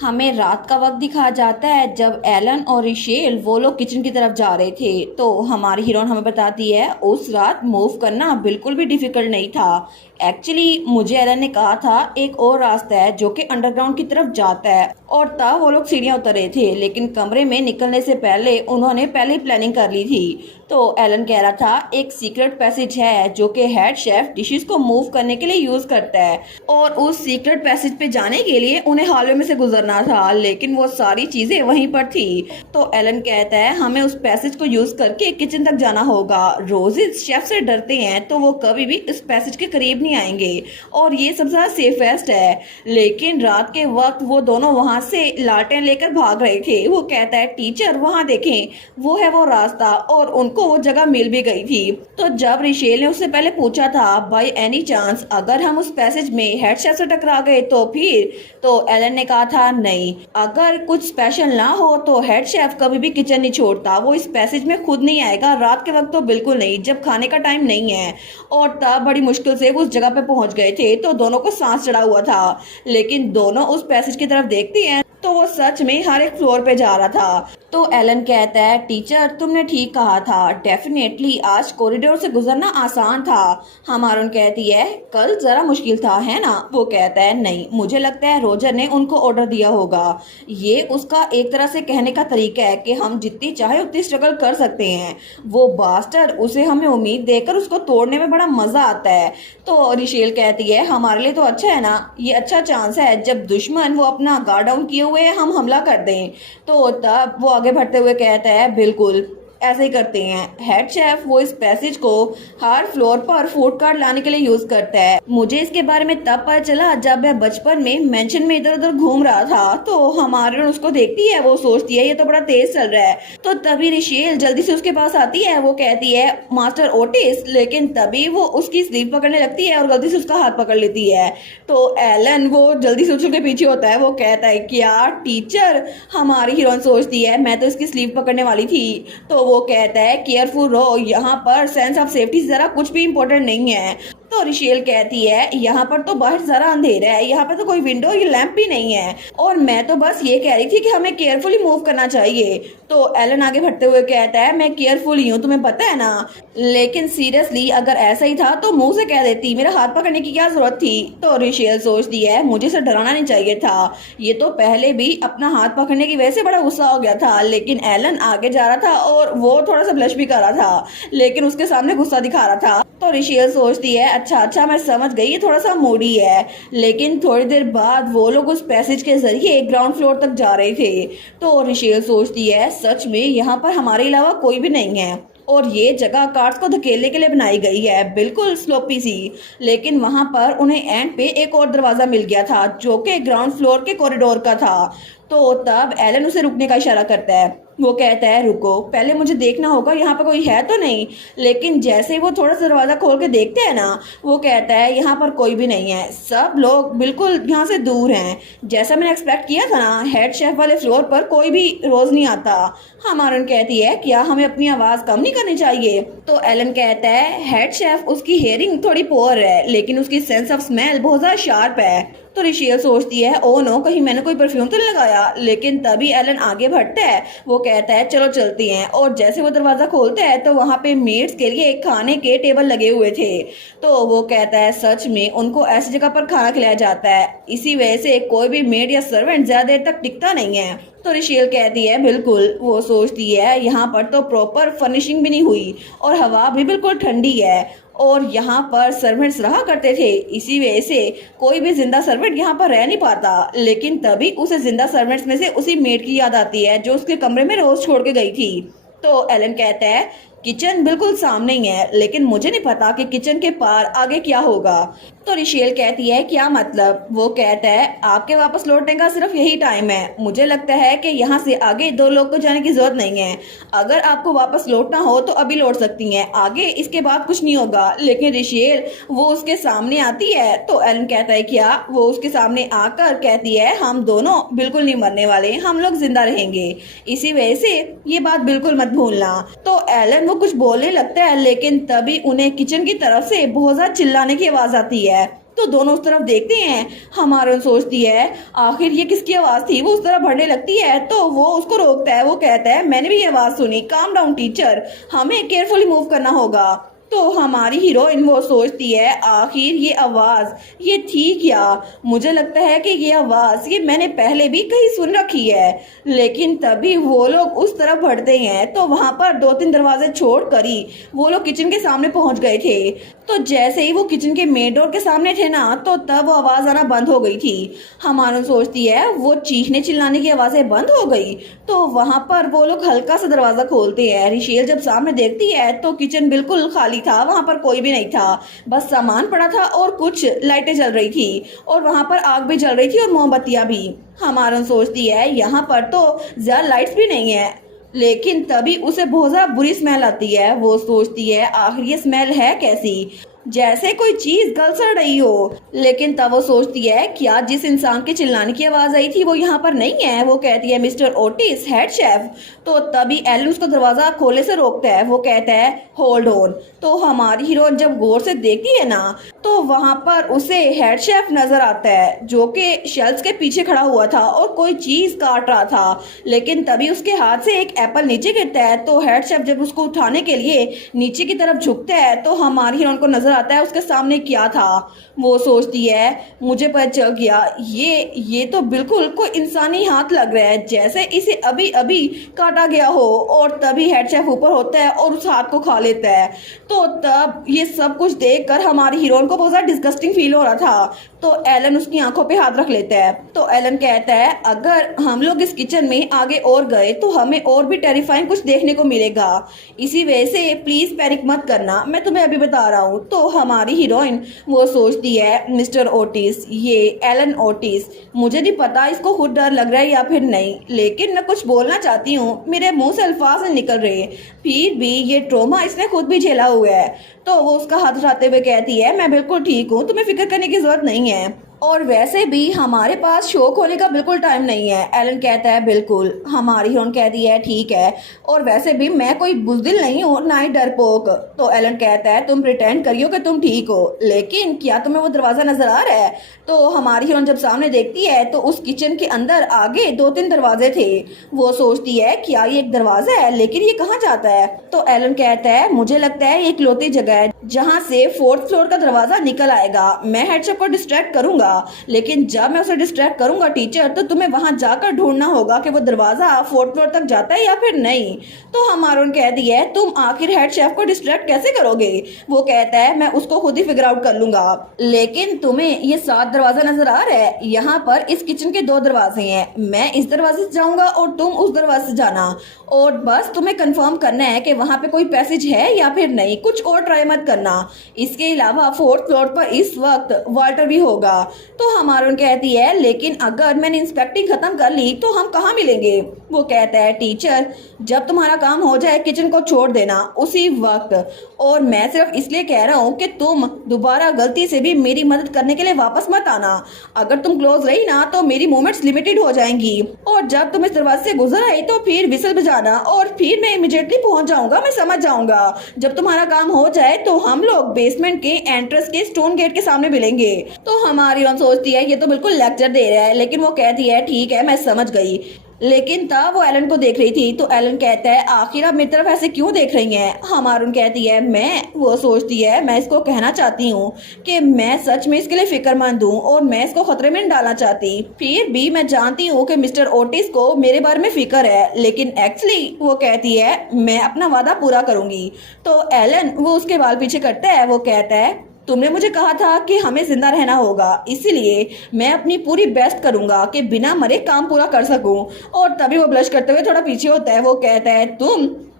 हमें रात का वक्त दिखाया जाता है जब एलन और रिशेल वो लोग किचन की तरफ जा रहे थे। तो हमारी हीरोइन हमें बताती है उस रात मूव करना बिल्कुल भी डिफिकल्ट नहीं था। एक्चुअली मुझे एलन ने कहा था एक और रास्ता है जो कि अंडरग्राउंड की तरफ जाता है, और तब वो लोग सीढ़ियां उतर रहे थे, लेकिन कमरे में निकलने से पहले उन्होंने पहले ही प्लानिंग कर ली थी। तो एलन कह रहा था एक सीक्रेट पैसेज है जो कि हेड शेफ डिशेस को मूव करने के लिए यूज करता है, और उस सीक्रेट पैसेज पे जाने के लिए उन्हें हॉलवे में से गुजरना था, लेकिन वो सारी चीजें वहीं पर थी। तो एलन कहता है हमें उस पैसेज को यूज करके किचन तक जाना होगा। रोजेस शेफ से डरते हैं तो वो कभी भी इस पैसेज के करीब नहीं आएंगे, और ये सबसे ज्यादा सेफेस्ट है। लेकिन रात के वक्त वो दोनों वहां से लालटेन लेकर भाग रहे थे। वो कहता है टीचर वहां देखें, वो है वो रास्ता, और उनको वो जगह मिल भी गई थी। तो जब रिशेल ने उससे पहले पूछा था बाय एनी चांस अगर हम उस पैसेज में हेड शेफ से टकरा गए तो फिर, तो एलन ने कहा था नहीं, अगर कुछ स्पेशल ना हो तो हेड शेफ कभी भी किचन नहीं छोड़ता। वो इस पैसेज में खुद नहीं आएगा रात के वक्त तो बिल्कुल नहीं, जब खाने का टाइम नहीं है। और तब बड़ी मुश्किल से वो उस जगह पे पहुंच गए थे, तो दोनों को सांस चढ़ा हुआ था। लेकिन दोनों उस पैसेज की तरफ देखते हैं तो वो सच में हर एक फ्लोर पे जा रहा था। तो एलन कहता है टीचर तुमने ठीक कहा था, डेफिनेटली आज कॉरिडोर से गुजरना आसान था। हमारून कहती है कल जरा मुश्किल था है ना। वो कहता है नहीं, मुझे लगता है रोजर ने उनको ऑर्डर दिया होगा। ये उसका एक तरह से कहने का तरीका है कि हम जितनी चाहे उतनी स्ट्रगल कर सकते हैं। वो बास्टर उसे हमें उम्मीद देकर उसको तोड़ने में बड़ा मजा आता है। तो रिशेल कहती है हमारे लिए तो अच्छा है ना, ये अच्छा चांस है जब दुश्मन वो अपना गार्ड डाउन किए हुए हम हमला कर दें। तो तब वो आगे बढ़ते हुए कहता है बिल्कुल ऐसे ही करते हैं। हेड शेफ वो इस पैसेज को हर फ्लोर पर फूड कार्ड लाने के लिए यूज करता है। मुझे इसके बारे में तब पता चला जब मैं बचपन में मेंशन में इधर उधर घूम रहा था। तो हमारे उसको देखती है, वो सोचती है ये तो बड़ा तेज चल रहा है। तो तभी रिशेल जल्दी से उसके पास आती है। वो कहती है मास्टर ओटिस, लेकिन तभी वो उसकी स्लीव पकड़ने लगती है और गलती से उसका हाथ पकड़ लेती है। तो एलन वो जल्दी से उसके पीछे होता है। वो कहता है क्या टीचर। हमारी हीरोइन सोचती है मैं तो इसकी स्लीव पकड़ने वाली थी। तो वो कहता है केयरफुल रहो, यहाँ पर सेंस ऑफ सेफ्टी जरा कुछ भी इम्पोर्टेंट नहीं है। तो रिशेल कहती है यहाँ पर तो बाहर जरा अंधेरा है, यहाँ पर तो कोई विंडो या लैंप भी नहीं है, और मैं तो बस ये कह रही थी कि हमें केयरफुली मूव करना चाहिए। तो एलन आगे बढ़ते हुए कहता है मैं केयरफुल ही हूँ, तुम्हें पता है ना, लेकिन सीरियसली अगर ऐसा ही था तो मुंह से कह देती, मेरा हाथ पकड़ने की क्या जरूरत थी। तो रिशेल सोचती है मुझे इसे डराना नहीं चाहिए था, ये तो पहले भी अपना हाथ पकड़ने की वजह से बड़ा गुस्सा हो गया था। लेकिन एलन आगे जा रहा था और वो थोड़ा सा ब्लश भी कर रहा था, लेकिन उसके सामने गुस्सा दिखा रहा था। तो रिशेल सोचती है अच्छा मैं समझ गई, ये थोड़ा सा मूडी है। लेकिन थोड़ी देर बाद वो लोग उस पैसेज के जरिए ग्राउंड फ्लोर तक जा रहे थे। तो रिशेल सोचती है सच में यहाँ पर हमारे अलावा कोई भी नहीं है, और ये जगह कार्ड्स को धकेलने के लिए बनाई गई है, बिल्कुल स्लोपी सी। लेकिन वहां पर उन्हें एंड पे एक और दरवाजा मिल गया था जो कि ग्राउंड फ्लोर के कॉरिडोर का था। तो तब एलन उसे रुकने का इशारा करता है। वो कहता है रुको, पहले मुझे देखना होगा यहाँ पर कोई है तो नहीं। लेकिन जैसे ही वो थोड़ा सा दरवाजा खोल के देखते हैं ना, वो कहता है यहाँ पर कोई भी नहीं है, सब लोग बिल्कुल यहाँ से दूर हैं। जैसा मैंने एक्सपेक्ट किया था ना, हेड शेफ वाले फ्लोर पर कोई भी रोज नहीं आता। हमारन कहती है क्या हमें अपनी आवाज कम नहीं करनी चाहिए। तो एलन कहता है हेड शेफ उसकी हेयरिंग थोड़ी पुअर है, लेकिन उसकी सेंस ऑफ स्मेल बहुत ज्यादा शार्प है। तो रिशेल सोचती है ओ नो, कहीं मैंने कोई परफ्यूम तो नहीं लगाया। लेकिन तभी एलन आगे बढ़ता है। वो कहता है चलो चलते हैं, और जैसे वो दरवाजा खोलता है तो वहां पे मेड्स के लिए खाने के टेबल लगे हुए थे। तो वो कहता है सच में उनको ऐसी जगह पर खाना खिलाया जाता है, इसी वजह से कोई भी मेड या सर्वेंट ज्यादा देर तक टिकता नहीं है। तो रिशेल कहती है बिल्कुल। वो सोचती है यहाँ पर तो प्रॉपर फर्निशिंग भी नहीं हुई और हवा भी बिल्कुल ठंडी है, और यहाँ पर सर्वेंट्स रहा करते थे, इसी वजह से कोई भी जिंदा सर्वेंट यहाँ पर रह नहीं पाता। लेकिन तभी उसे जिंदा सर्वेंट्स में से उसी मेड की याद आती है जो उसके कमरे में रोज छोड़ के गई थी। तो एलन कहता है किचन बिल्कुल सामने ही है, लेकिन मुझे नहीं पता कि किचन के पार आगे क्या होगा। तो रिशेल कहती है क्या मतलब। वो कहता है आपके वापस लौटने का सिर्फ यही टाइम है, मुझे लगता है कि यहाँ से आगे दो लोग को जाने की जरूरत नहीं है। अगर आपको वापस लौटना हो तो अभी लौट सकती हैं, आगे इसके बाद कुछ नहीं होगा। लेकिन रिशेल वो उसके सामने आती है। तो एलन कहता है क्या। वो उसके सामने आकर कहती है हम दोनों बिल्कुल नहीं मरने वाले, हम लोग जिंदा रहेंगे, इसी वजह से ये बात बिल्कुल मत भूलना। तो एलन वो कुछ बोलने लगता है, लेकिन तभी उन्हें किचन की तरफ से बहुत ज्यादा चिल्लाने की आवाज आती है। तो दोनों उस तरफ देखते हैं। हमारा सोचती है आखिर ये किसकी आवाज़ थी। वो उस तरफ बढ़ने लगती है तो वो उसको रोकता है। वो कहता है मैंने भी ये आवाज़ सुनी, काम डाउन टीचर, हमें केयरफुली मूव करना होगा। तो हमारी हीरोइन वो सोचती है आखिर ये आवाज़ ये थी क्या। मुझे लगता है कि ये आवाज़ ये मैंने पहले भी कहीं सुन रखी है। लेकिन तभी वो लोग उस तरफ बढ़ते हैं तो वहाँ पर 2-3 दरवाजे छोड़ कर ही वो लोग किचन के सामने पहुँच गए थे। तो जैसे ही वो किचन के मेन डोर के सामने थे ना तो तब वो आवाज़ आना बंद हो गई थी। हमारा सोचती है वो चीखने चिल्लाने की आवाज़ें बंद हो गई। तो वहाँ पर वो लोग हल्का सा दरवाज़ा खोलते हैं। रिशेल जब सामने देखती है तो किचन बिल्कुल खाली था, वहाँ पर कोई भी नहीं था, बस सामान पड़ा था और कुछ लाइटें जल रही थी और वहाँ पर आग भी जल रही थी और मोमबत्तियाँ भी। हमारा सोचती है यहाँ पर तो ज़्यादा लाइट्स भी नहीं है। लेकिन तभी उसे बहुत ज़्यादा बुरी स्मेल आती है। वो सोचती है आखिर ये स्मेल है कैसी, जैसे कोई चीज गल सड़ रही हो। लेकिन तब वो सोचती है क्या जिस इंसान के चिल्लाने की आवाज आई थी वो यहाँ पर नहीं है। वो कहती है मिस्टर ओटिस, हेड शेफ। तो तभी एलन उसको दरवाजा खोले से रोकता है। वो कहता है होल्ड ऑन। तो हमारी हीरोइन जब गौर से देखती है ना तो वहां पर उसे हेड शेफ नजर आता है जो कि शेल्फ्स के पीछे खड़ा हुआ था और कोई चीज काट रहा था। लेकिन तभी उसके हाथ से एक एप्पल नीचे गिरता है। तो हेड शेफ जब उसको उठाने के लिए नीचे की तरफ झुकता है तो हमारी हीरोइन को नजर आता है उसके सामने क्या था। वो सोचती है मुझे पता चल गया, ये तो बिल्कुल कोई इंसानी हाथ लग रहा है, जैसे इसे अभी अभी काटा गया हो। और तभी हेड शेफ ऊपर होता है और उस हाथ को खा लेता है। तो तब ये सब कुछ देखकर हमारी हीरोइन को बहुत ज्यादा डिस्गस्टिंग फील हो रहा था। तो एलन उसकी आंखों पे हाथ रख लेता है। तो एलन कहता है अगर हम लोग इस किचन में आगे और गए तो हमें और भी टेरिफाइंग कुछ देखने को मिलेगा। इसी वजह से प्लीज पैनिक मत करना, मैं तुम्हें अभी बता रहा हूँ। तो हमारी हीरोइन वो सोचती है मिस्टर ओटिस, ये एलन ओटिस, मुझे नहीं पता इसको खुद डर लग रहा है या फिर नहीं, लेकिन मैं कुछ बोलना चाहती हूँ, मेरे मुंह से अल्फाज नहीं निकल रहे। फिर भी ये ट्रॉमा इसने खुद भी झेला हुआ है। तो वो उसका हाथ उठाते हुए कहती है मैं बिल्कुल ठीक हूँ, तुम्हें फिक्र करने की जरूरत नहीं है। और वैसे भी हमारे पास शौक होने का बिल्कुल टाइम नहीं है। एलन कहता है बिल्कुल। हमारी हीरोइन कहती है ठीक है, और वैसे भी मैं कोई बुज़दिल नहीं हूँ ना ही डरपोक। तो एलन कहता है तुम प्रिटेंड करियो कि तुम ठीक हो, लेकिन क्या तुम्हें वो दरवाज़ा नजर आ रहा है। तो हमारी हीरोइन जब सामने देखती है तो उस किचन के अंदर आगे 2-3 दरवाजे थे। वो सोचती है क्या ये एक दरवाजा है, लेकिन ये कहाँ जाता है। तो एलन कहता है मुझे लगता है ये इकलौती जगह है जहाँ से 4th फ्लोर का दरवाजा निकल आएगा। मैं हेडशेफ को डिस्ट्रैक्ट करूंगा, लेकिन जब मैं उसे डिस्ट्रैक्ट करूंगा टीचर तो तुम्हें वहां जाकर ढूंढना होगा कि वो दरवाजा 4th फ्लोर तक जाता है या फिर नहीं। तो हमारा कहती है तुम आखिर हेड शेफ को डिस्ट्रैक्ट कैसे करोगे। वो कहता है मैं उसको खुद ही फिगर आउट कर लूंगा, लेकिन तुम्हें ये 7 दरवाजा नजर आ रहा है। यहाँ पर इस किचन के 2 दरवाजे हैं, मैं इस दरवाजे से जाऊंगा और तुम उस दरवाजे से जाना, और बस तुम्हें कंफर्म करना है कि वहां पे कोई पैसेज है या फिर नहीं, कुछ और ट्राई मत करना। इसके अलावा 4th फ्लोर पर इस वक्त वाल्टर भी होगा। तो हमारा कहती है लेकिन अगर मैंने इंस्पेक्टिंग खत्म कर ली तो हम कहाँ मिलेंगे। वो कहता है टीचर जब तुम्हारा काम हो जाए किचन को छोड़ देना उसी वक्त, और मैं सिर्फ इसलिए कह रहा हूँ कि तुम दोबारा गलती से भी मेरी मदद करने के लिए वापस मत आना। अगर तुम क्लोज रही ना तो मेरी मूवमेंट्स लिमिटेड हो जाएंगी, और जब तुम इस दरवाजे से गुजर आई तो फिर विसल बजाना और फिर मैं इमीडिएटली पहुंच जाऊंगा, मैं समझ जाऊंगा। जब तुम्हारा काम हो जाए तो हम लोग बेसमेंट के एंट्रेंस के स्टोन गेट के सामने मिलेंगे। तो हमारी सोचती है ये तो बिल्कुल लेक्चर दे रहा है, लेकिन वो कहती है ठीक है मैं समझ गई। लेकिन तब वो एलन को देख रही थी। तो एलन कहता है आखिर आप मेरी तरफ ऐसे क्यों देख रही हैं। हमारून कहती है वो सोचती है मैं इसको कहना चाहती हूँ कि मैं सच में इसके लिए फिक्रमंद हूँ और मैं इसको खतरे में नहीं डालना चाहती। फिर भी मैं जानती हूँ कि मिस्टर ओटिस को मेरे बारे में फिक्र है, लेकिन एक्चुअली वो कहती है मैं अपना वादा पूरा करूंगी। तो एलन वो उसके बाल पीछे करता है। वो कहता है तुमने मुझे कहा था कि हमें जिंदा रहना होगा, इसीलिए मैं अपनी पूरी बेस्ट करूंगा कि बिना मरे काम पूरा कर सकूं। और तभी वो ब्लश करते हुए थोड़ा पीछे होता है। वो कहता है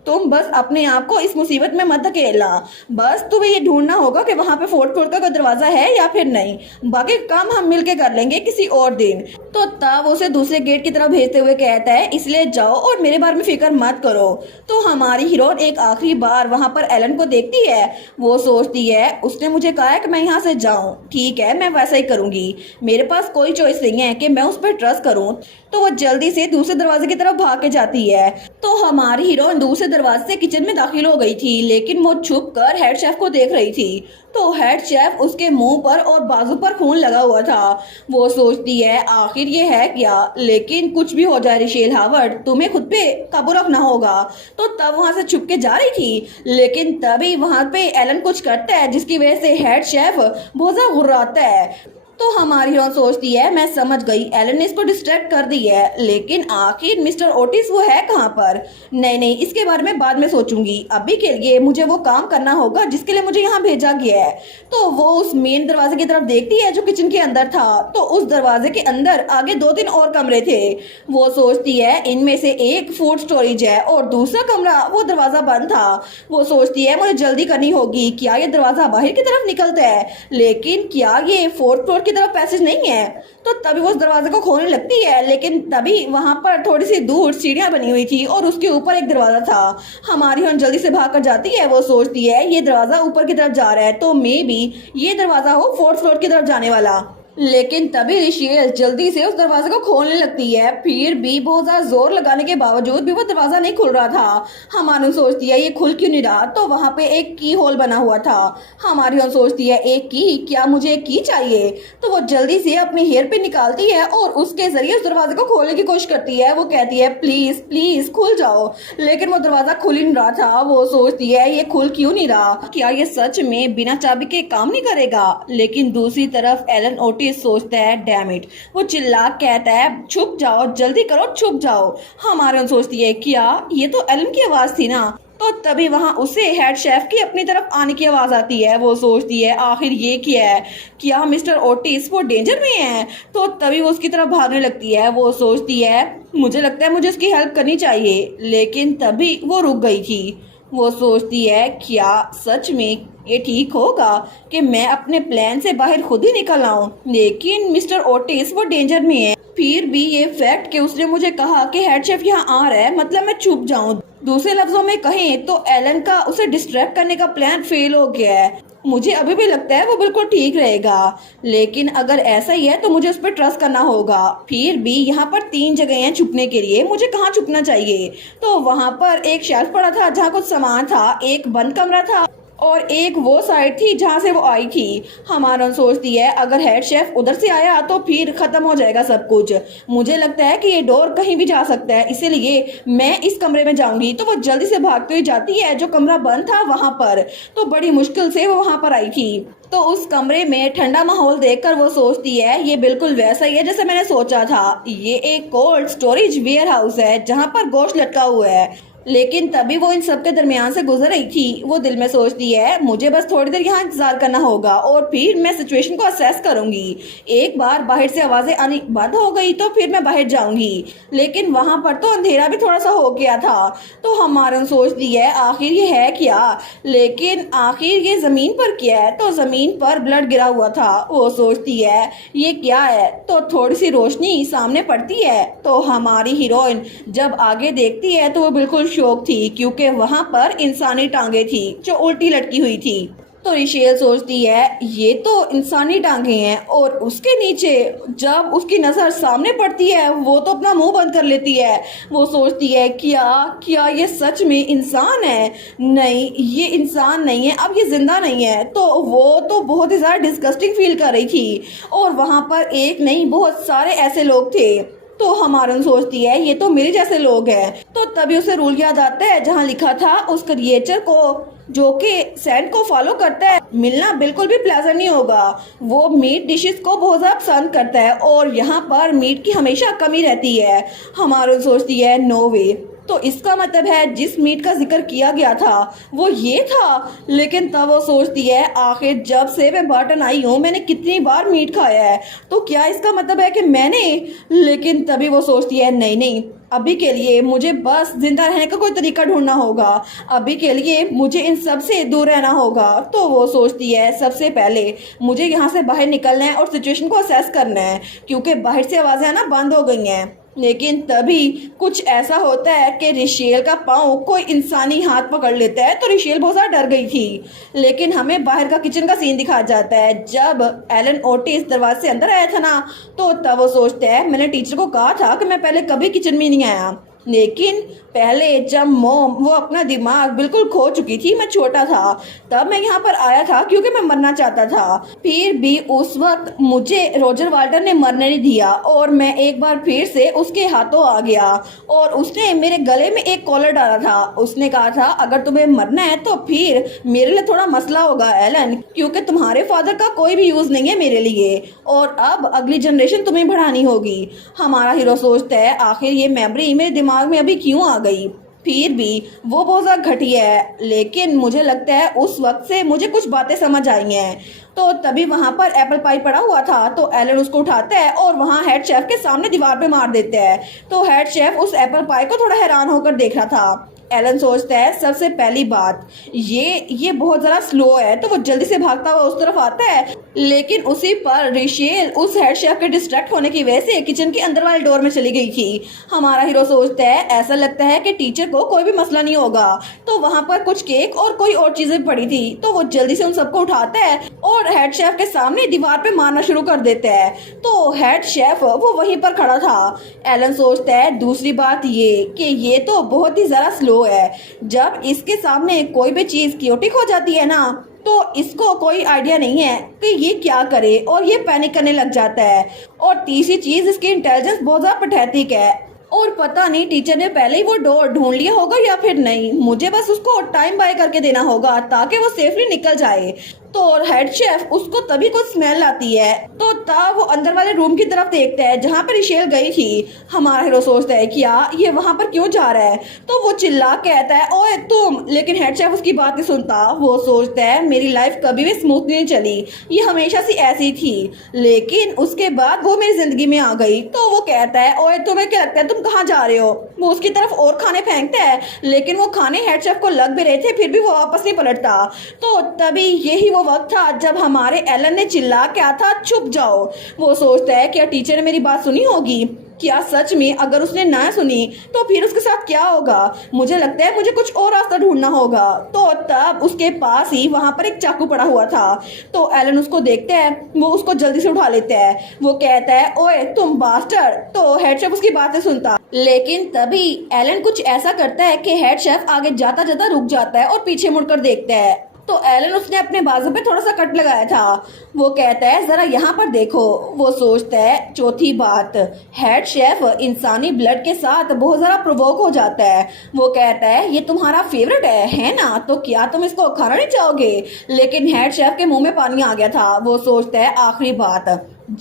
तुम बस अपने आप को इस मुसीबत में मत धकेलना, बस तुम्हें ये ढूंढना होगा कि वहां पे 4th फ्लोर का कोई दरवाजा है या फिर नहीं, बाकी काम हम मिलके कर लेंगे किसी और दिन। तो तब उसे दूसरे गेट की तरफ भेजते हुए कहता है इसलिए जाओ और मेरे बारे में फिक्र मत करो। तो हमारी हीरोइन एक आखिरी बार वहां पर एलन को देखती है। वो सोचती है उसने मुझे कहा है कि मैं यहाँ से जाऊँ, ठीक है मैं वैसा ही करूंगी, मेरे पास कोई चॉइस नहीं है कि मैं उस पर ट्रस्ट करूँ। तो वो जल्दी से दूसरे दरवाजे की तरफ भाग के जाती है। तो हमारी हीरोइन दूसरे दरवाजे से किचन में दाखिल हो गई थी, लेकिन वो छुप कर हेड शेफ को देख रही थी। तो हेड शेफ उसके मुंह पर और बाजू पर खून लगा हुआ था। वो सोचती है आखिर ये है क्या, लेकिन कुछ भी हो जाए रिशेल हावर्ड, तुम्हें खुद पे काबू रखना होगा। तो तब वहां से छुप के जा रही थी, लेकिन तभी वहां पे एलन कुछ करता है जिसकी वजह से हेड शेफ बहुत ज्यादा गुर्राता है। तो हमारी हीरोइन सोचती है मैं समझ गई, एलन ने इसको डिस्ट्रैक्ट कर दी है, लेकिन आखिर मिस्टर ओटिस वो है कहाँ पर। नहीं नहीं, इसके बारे में बाद में सोचूंगी, अभी के लिए मुझे वो काम करना होगा जिसके लिए मुझे यहाँ भेजा गया है। तो वो उस मेन दरवाजे की तरफ देखती है जो किचन के अंदर था। तो उस दरवाजे के अंदर आगे 2-3 और कमरे थे। वो सोचती है इनमें से एक फूड स्टोरेज है और दूसरा कमरा वो दरवाजा बंद था। वो सोचती है मुझे जल्दी करनी होगी, क्या ये दरवाजा बाहर की तरफ निकलता है, लेकिन क्या ये 4th फ्लोर की तरफ पैसेज नहीं है। तो तभी वो उस दरवाजे को खोलने लगती है, लेकिन तभी वहां पर थोड़ी सी दूर सीढ़ियां बनी हुई थी और उसके ऊपर एक दरवाजा था। हमारी हम जल्दी से भाग कर जाती है। वो सोचती है ये दरवाजा ऊपर की तरफ जा रहा है, तो मे बी ये दरवाजा हो 4th फ्लोर की तरफ जाने वाला। लेकिन तभी रिशेल जल्दी से उस दरवाजे को खोलने लगती है, फिर भी बहुत ज्यादा जोर लगाने के बावजूद भी वो दरवाजा नहीं खुल रहा था। हमारी सोचती है ये खुल क्यों नहीं रहा, तो वहां पे एक की होल बना हुआ था। हमारी सोचती है एक की, क्या मुझे एक की चाहिए। तो वो जल्दी से अपनी हेयर पिन निकालती है और उसके जरिए उस दरवाजे को खोलने की कोशिश करती है। वो कहती है प्लीज प्लीज खुल जाओ, लेकिन वो दरवाजा खुल ही नहीं रहा था। वो सोचती है ये खुल क्यों नहीं रहा, क्या ये सच में बिना चाबी के काम नहीं करेगा। लेकिन दूसरी तरफ एलन ओटिस सोचता है डैम इट, वो चिल्ला कहता है छुप जाओ, जल्दी करो छुप जाओ। हमारे सोचती है क्या ये तो एलन की आवाज थी ना। तो तभी वहां उसे हेड शेफ की अपनी तरफ आने की आवाज आती है। वो सोचती है आखिर ये क्या है, क्या मिस्टर ओटिस वो डेंजर में है। तो तभी वो उसकी तरफ भागने लगती है। वो सोचती है मुझे लगता है मुझे उसकी हेल्प करनी चाहिए, लेकिन तभी वो रुक गई थी। वो सोचती है क्या सच में ये ठीक होगा कि मैं अपने प्लान से बाहर खुद ही निकल आऊं, लेकिन मिस्टर ओटिस वो डेंजर में है। फिर भी ये फैक्ट कि उसने मुझे कहा कि हेड शेफ यहाँ आ रहा है, मतलब मैं छुप जाऊं। दूसरे लफ्जों में कहें तो एलन का उसे डिस्ट्रैक्ट करने का प्लान फेल हो गया है। मुझे अभी भी लगता है वो बिल्कुल ठीक रहेगा, लेकिन अगर ऐसा ही है तो मुझे उस पर ट्रस्ट करना होगा। फिर भी यहाँ पर 3 जगह हैं छुपने के लिए, मुझे कहाँ छुपना चाहिए। तो वहाँ पर एक शेल्फ पड़ा था जहाँ कुछ सामान था, एक बंद कमरा था और एक वो साइड थी जहाँ से वो आई थी। हमारा सोचती है अगर हेड शेफ उधर से आया तो फिर खत्म हो जाएगा सब कुछ। मुझे लगता है कि ये डोर कहीं भी जा सकता है, इसीलिए मैं इस कमरे में जाऊंगी। तो वो जल्दी से भागते हुए जाती है जो कमरा बंद था वहां पर। तो बड़ी मुश्किल से वो वहां पर आई थी। तो उस कमरे में ठंडा माहौल देखकर वो सोचती है ये बिल्कुल वैसा ही है जैसे मैंने सोचा था। ये एक कोल्ड स्टोरेज वेयर हाउस है जहाँ पर गोश्त लटका हुआ है। लेकिन तभी वो इन सब के दरमियान से गुजर रही थी। वो दिल में सोचती है मुझे बस थोड़ी देर यहाँ इंतजार करना होगा और फिर मैं सिचुएशन को असेस करूंगी। एक बार बाहर से आवाजें आनी बंद हो गई तो फिर मैं बाहर जाऊंगी। लेकिन वहां पर तो अंधेरा भी थोड़ा सा हो गया था। तो हमारा सोचती है आखिर ये है क्या, लेकिन आखिर ये जमीन पर क्या है। तो जमीन पर ब्लड गिरा हुआ था। वो सोचती है ये क्या है। तो थोड़ी सी रोशनी सामने पड़ती है। तो हमारी हीरोइन जब आगे देखती है तो वो बिल्कुल शौक थी, क्योंकि वहां पर इंसानी टांगे थी जो उल्टी लटकी हुई थी। तो रिशेल सोचती है ये तो इंसानी टांगे हैं, और उसके नीचे जब उसकी नजर सामने पड़ती है वो तो अपना मुंह बंद कर लेती है। वो सोचती है क्या क्या ये सच में इंसान है। नहीं, ये इंसान नहीं है, अब ये जिंदा नहीं है। तो वो तो बहुत ही ज्यादा डिस्गस्टिंग फील कर रही थी, और वहां पर एक नहीं बहुत सारे ऐसे लोग थे। तो हमारन सोचती है ये तो मेरे जैसे लोग हैं। तो तभी उसे रूल याद आता है जहाँ लिखा था उस क्रिएचर को जो कि सैंड को फॉलो करता है मिलना बिल्कुल भी प्लेजेंट नहीं होगा। वो मीट डिशेस को बहुत ज्यादा पसंद करता है और यहाँ पर मीट की हमेशा कमी रहती है। हमारन सोचती है नो वे, तो इसका मतलब है जिस मीट का जिक्र किया गया था वो ये था। लेकिन तब वो सोचती है आखिर जब से मैं बर्टन आई हूँ मैंने कितनी बार मीट खाया है, तो क्या इसका मतलब है कि मैंने। लेकिन तभी वो सोचती है नहीं नहीं, अभी के लिए मुझे बस जिंदा रहने का कोई तरीका ढूंढना होगा। अभी के लिए मुझे इन सब से दूर रहना होगा। तो वो सोचती है सबसे पहले मुझे यहाँ से बाहर निकलना है और सिचुएशन को असेस करना है, क्योंकि बाहर से आवाज़ें आना बंद हो गई हैं। लेकिन तभी कुछ ऐसा होता है कि रिशेल का पाँव कोई इंसानी हाथ पकड़ लेता है। तो रिशेल बहुत ज़्यादा डर गई थी। लेकिन हमें बाहर का किचन का सीन दिखाया जाता है। जब एलन ओटिस दरवाजे से अंदर आया था ना, तो तब वो सोचता है मैंने टीचर को कहा था कि मैं पहले कभी किचन में नहीं आया। लेकिन पहले जब मॉम वो अपना दिमाग बिल्कुल खो चुकी थी, मैं छोटा था, तब मैं यहाँ पर आया था क्योंकि मैं मरना चाहता था। फिर भी उस वक्त मुझे रॉजर वाल्टर ने मरने नहीं दिया और मैं एक बार फिर से उसके हाथों आ गया और उसने मेरे गले में एक कॉलर डाला था। उसने कहा था अगर तुम्हें मरना है तो फिर मेरे लिए थोड़ा मसला होगा एलन, क्योंकि तुम्हारे फादर का कोई भी यूज नहीं है मेरे लिए और अब अगली जनरेशन तुम्हें बढ़ानी होगी। हमारा हीरो सोचता है आखिर ये मेमोरी मेरे दिमाग में अभी क्यों आ गई। फिर भी वो बहुत ज़्यादा घटिया है, लेकिन मुझे लगता है उस वक्त से मुझे कुछ बातें समझ आई हैं। तो तभी वहां पर एप्पल पाई पड़ा हुआ था, तो एलन उसको उठाता है और वहां हेड शेफ के सामने दीवार पे मार देता है। तो हेड शेफ उस एप्पल पाई को थोड़ा हैरान होकर देख रहा था। एलन सोचता है सबसे पहली बात ये बहुत ज़रा स्लो है, तो वो जल्दी से भागता हुआ उस तरफ आता है, लेकिन उसी पर रिशेल उस हेड शेफ के डिस्ट्रैक्ट होने की वजह से किचन के अंदर वाले डोर में चली गई थी। हमारा हीरो सोचता है ऐसा लगता है कि टीचर को कोई भी मसला नहीं होगा। तो वहां पर कुछ केक और कोई और चीजें पड़ी थी, तो वो जल्दी से उन सबको उठाता है और हेड शेफ के सामने दीवार पे मारना शुरू कर देता है। तो हेड शेफ वो वहीं पर खड़ा था। एलन सोचता है दूसरी बात ये कि ये तो बहुत ही ज़रा स्लो है। जब इसके सामने कोई भी चीज़ क्योटिक हो जाती है ना, तो इसको कोई आइडिया नहीं है कि ये क्या करे और ये पैनिक करने लग जाता है। और तीसरी चीज़ इसकी इंटेलिजेंस बहुत ज़्यादा पैथेटिक है और पता नहीं टीचर ने पहले ही वो डोर ढूंढ लिया होगा या फिर नहीं। मुझे बस उसको टाइम बाय करके देना होगा ताकि वो सेफली निकल जाए। तो हेड शेफ उसको तभी कुछ स्मेल आती है, तो तब वो अंदर वाले रूम की तरफ देखता है जहाँ पर रिशेल गई थी। हमारा हीरो सोचता है क्या ये वहाँ पर क्यों जा रहा है, तो वो चिल्ला कहता है ओए तुम, लेकिन हेड शेफ उसकी बात नहीं सुनता। वो सोचता है मेरी लाइफ कभी भी स्मूथ नहीं चली, ये हमेशा से ऐसी थी, लेकिन उसके बाद वो मेरी जिंदगी में आ गई। तो वो कहता है ओए तुम्हें क्या लगता है तुम कहाँ जा रहे हो। वो उसकी तरफ और खाने फेंकता है, लेकिन वो खाने हेड शेफ को लग भी रहे थे, फिर भी वो वापस नहीं पलटता। तो तभी यही वक्त था जब हमारे एलन ने चिल्ला क्या था चुप जाओ। वो सोचता है क्या टीचर ने मेरी बात सुनी होगी, क्या सच में अगर उसने ना सुनी तो फिर उसके साथ क्या होगा। मुझे लगता है मुझे कुछ और रास्ता ढूंढना होगा। तो तब उसके पास ही वहां पर एक चाकू पड़ा हुआ था। तो एलन उसको देखते हैं, वो उसको जल्दी से उठा लेता है। वो कहता है ओए तुम बास्टर। तो हेड शेफ उसकी बातें सुनता, लेकिन तभी एलन कुछ ऐसा करता है कि हेड शेफ आगे जाता जाता रुक जाता है और पीछे मुड़कर देखता है। तो एलन उसने अपने बाजू पे थोड़ा सा कट लगाया था। वो कहता है जरा यहाँ पर देखो। वो सोचता है चौथी बात, हेड शेफ इंसानी ब्लड के साथ बहुत ज़रा प्रोवोक हो जाता है। वो कहता है ये तुम्हारा फेवरेट है ना, तो क्या तुम इसको खाना नहीं चाहोगे। लेकिन हेड शेफ के मुंह में पानी आ गया था। वो सोचता है आखिरी बात,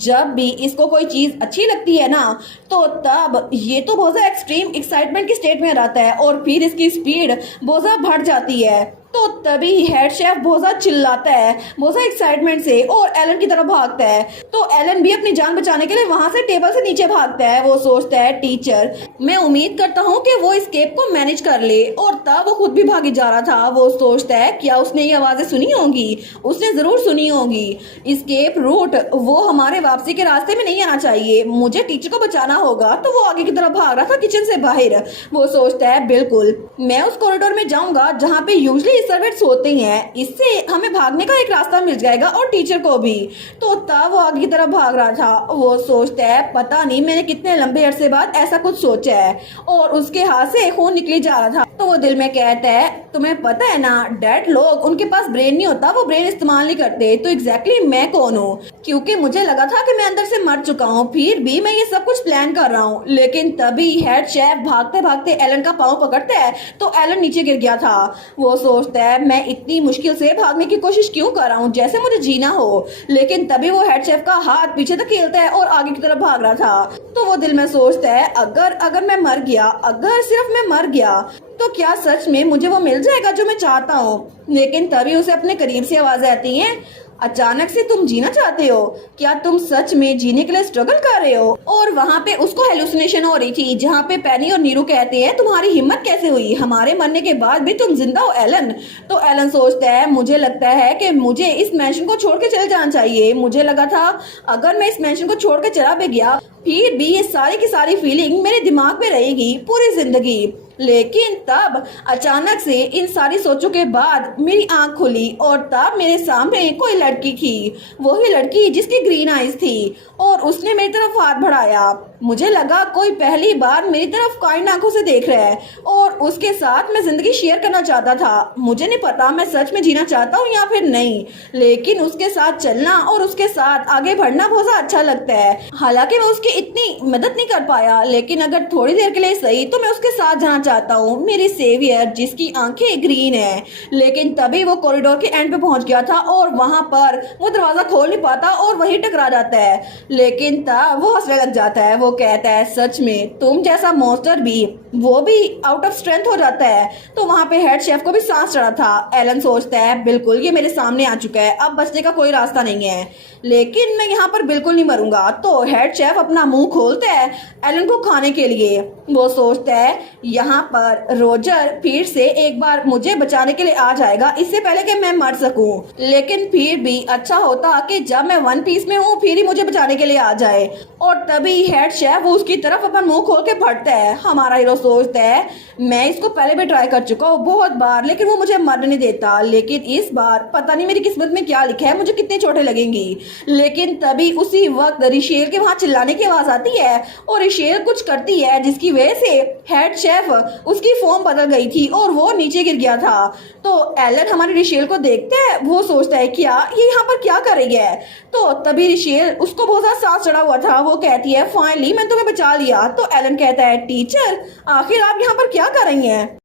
जब भी इसको कोई चीज़ अच्छी लगती है ना, तो तब ये तो बहुत ज़्यादा एक्सट्रीम एक्साइटमेंट की स्टेट में रहता है और फिर इसकी स्पीड बहुत ज़्यादा बढ़ जाती है। तो तभी हेड शेफ बहुत ज़्यादा चिल्लाता है बहुत ज़्यादा एक्साइटमेंट से और एलन की तरफ भागता है। तो एलन भी अपनी जान बचाने के लिए वहां से टेबल से नीचे भागता है। वो सोचता है टीचर मैं उम्मीद करता हूँ कि वो स्केप को मैनेज कर ले, और तब वो खुद भी भागे जा रहा था। वो सोचता है क्या उसने ये आवाज़ें सुनी होंगी, उसने ज़रूर सुनी होंगी। स्केप रूट वो हमारे वापसी के रास्ते में नहीं आना चाहिए, मुझे टीचर को बचाना होगा। तो वो आगे की तरफ भाग रहा था किचन से बाहर। वो सोचता है बिल्कुल मैं उस कॉरिडोर में जाऊंगा जहाँ पे यूजली सर्वेंट्स होते हैं, इससे हमें भागने का एक रास्ता मिल जाएगा और टीचर को भी। तो तब वो आगे की तरफ भाग रहा था। वो सोचता है पता नहीं मैंने कितने लंबे अरसे बाद ऐसा कुछ सोचा है, और उसके हाथ से खून निकली जा रहा था। तो वो दिल में कहता है तुम्हें पता है ना डेड लोग उनके पास ब्रेन नहीं होता, वो ब्रेन इस्तेमाल नहीं करते। तो एग्जैक्टली मैं कौन हूँ, क्योंकि मुझे लगा था कि मैं अंदर से मर चुका हूँ, फिर भी मैं ये सब कुछ प्लान कर रहा हूँ। लेकिन तभी हेड शेफ भागते भागते एलन का पाँव पकड़ता है, तो एलन नीचे गिर गया था। वो सोचता है मैं इतनी मुश्किल से भागने की कोशिश क्यों कर रहा हूँ जैसे मुझे जीना हो। लेकिन तभी वो हेड शेफ का हाथ पीछे तक खेलता है और आगे की तरफ भाग रहा था। तो वो दिल में सोचता है अगर मैं मर गया, अगर सिर्फ मैं मर गया, तो क्या सच में मुझे वो मिल जाएगा जो मैं चाहता हूँ। लेकिन तभी उसे अपने करीब से आवाज़ आती है अचानक से तुम जीना चाहते हो, क्या तुम सच में जीने के लिए स्ट्रगल कर रहे हो। और वहाँ पे उसको हेलुसिनेशन हो रही थी जहाँ पे पेनी और नीरू कहते हैं तुम्हारी हिम्मत कैसे हुई, हमारे मरने के बाद भी तुम जिंदा हो एलन। तो एलन सोचता है मुझे लगता है कि मुझे इस मैंशन को छोड़ के चले जाना चाहिए। मुझे लगा था अगर मैं इस मैंशन को छोड़ के चला भी गया, फिर भी ये सारी की सारी फीलिंग मेरे दिमाग में रहेगी पूरी जिंदगी। लेकिन तब अचानक से इन सारी सोचों के बाद मेरी आंख खुली और तब मेरे सामने कोई लड़की थी, वही लड़की जिसकी ग्रीन आइज थी, और उसने मेरी तरफ हाथ बढ़ाया। मुझे लगा कोई पहली बार मेरी तरफ काइंड आंखों से देख रहा है और उसके साथ मैं जिंदगी शेयर करना चाहता था। मुझे नहीं पता मैं सच में जीना चाहता हूँ या फिर नहीं, लेकिन उसके साथ चलना और उसके साथ आगे बढ़ना बहुत अच्छा लगता है। हालांकि मैं उसकी इतनी मदद नहीं कर पाया, लेकिन अगर थोड़ी देर के लिए सही तो मैं उसके साथ जाना चाहता हूँ, मेरी सेवियर जिसकी आंखें ग्रीन है। लेकिन तभी वो कॉरिडोर के एंड पे पहुंच गया था और वहां पर वो दरवाजा खोल नहीं पाता और वही टकरा जाता है। लेकिन तब वो हंसने लग जाता है। वो कहता है, सच में तुम जैसा मॉन्स्टर भी वो भी आउट ऑफ स्ट्रेंथ हो जाता है। तो वहां पे हेड शेफ को भी सांस चढ़ा था। एलन सोचता है, बिल्कुल ये मेरे सामने आ चुका है, अब बचने का कोई रास्ता नहीं है, लेकिन मैं यहाँ पर बिल्कुल नहीं मरूंगा। तो हेड शेफ अपना मुंह खोलता है एलन को खाने के लिए। वो सोचता है यहाँ पर रोजर फिर से एक बार मुझे बचाने के लिए आ जाएगा, इससे पहले कि मैं मर सकूं। लेकिन फिर भी अच्छा होता कि जब मैं वन पीस में हूँ फिर ही मुझे बचाने के लिए आ जाए। और तभी हेड शेफ उसकी तरफ अपना मुंह खोल के फटता है। हमारा हीरो सोचता है, मैं इसको पहले भी ट्राई कर चुका हूँ बहुत बार, लेकिन वो मुझे मरने नहीं देता, लेकिन इस बार पता नहीं मेरी किस्मत में क्या लिखा है, मुझे कितनी चोटें लगेंगी। लेकिन तभी उसी वक्त रिशेल के वहां चिल्लाने की आवाज आती है और रिशेल कुछ करती है जिसकी वजह से हेड शेफ उसकी फॉर्म बदल गई थी और वो नीचे गिर गया था। तो एलन हमारे रिशेल को देखता है। वो सोचता है, क्या ये यहाँ पर क्या कर रही है। तो तभी रिशेल, उसको बहुत सा सांस चढ़ा हुआ था, वो कहती है, फाइनली मैंने तुम्हें बचा लिया। तो एलन कहता है, टीचर आखिर आप यहाँ पर क्या कर रही हैं।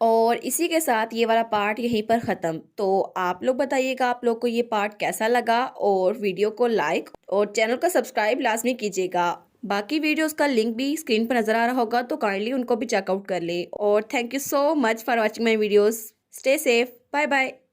और इसी के साथ ये वाला पार्ट यहीं पर ख़त्म। तो आप लोग बताइएगा आप लोग को ये पार्ट कैसा लगा, और वीडियो को लाइक और चैनल को सब्सक्राइब लाजमी कीजिएगा। बाकी वीडियोस का लिंक भी स्क्रीन पर नज़र आ रहा होगा, तो काइंडली उनको भी चेकआउट कर ले। और thank you so much for watching my videos. Stay safe, bye bye.